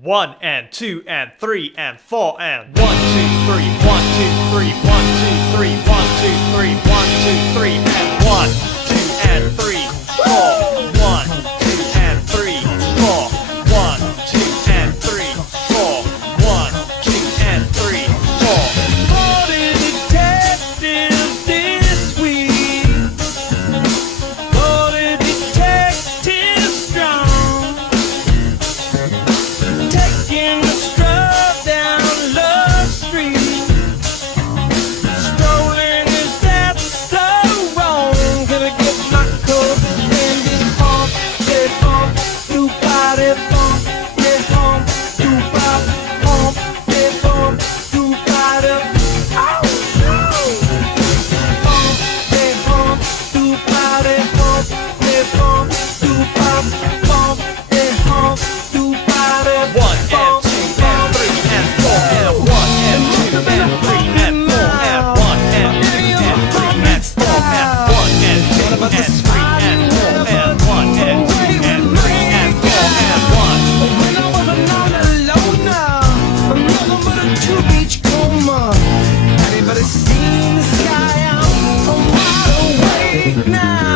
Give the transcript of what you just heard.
1 and 2 and 3 and 4 and 1, 2, 3, 1, 2, 3, 1, 2, 3, 1, 2, 3, 1, 2, 3 and 1, 2 and 3, 4, 1, 2 and 3, 4, 1, 2 and 3, 4, 1, 2 and 3, 4. For the detectives this week, for the detectives strong, taking a stroll down Love Street, strolling is that so wrong? Gonna get my coat and this hump, that hump, new body bump, that hump, new pop, hump, that hump, new body. Oh no! Hump, that hump, new body hump, that hump, new pop, hump, that hump, new body. 1 and 2 and 3 and 4 and 1 and 2 and 3 and 4 and 1 and 2 and 3 and 4 and 1 and 2 and 3 and 4 and 1 and 2 and 3 and 4 and 1. When I wasn't on the loner, I'm nothing but a two-beach coma. Anybody seen the sky? I'm wide awake now.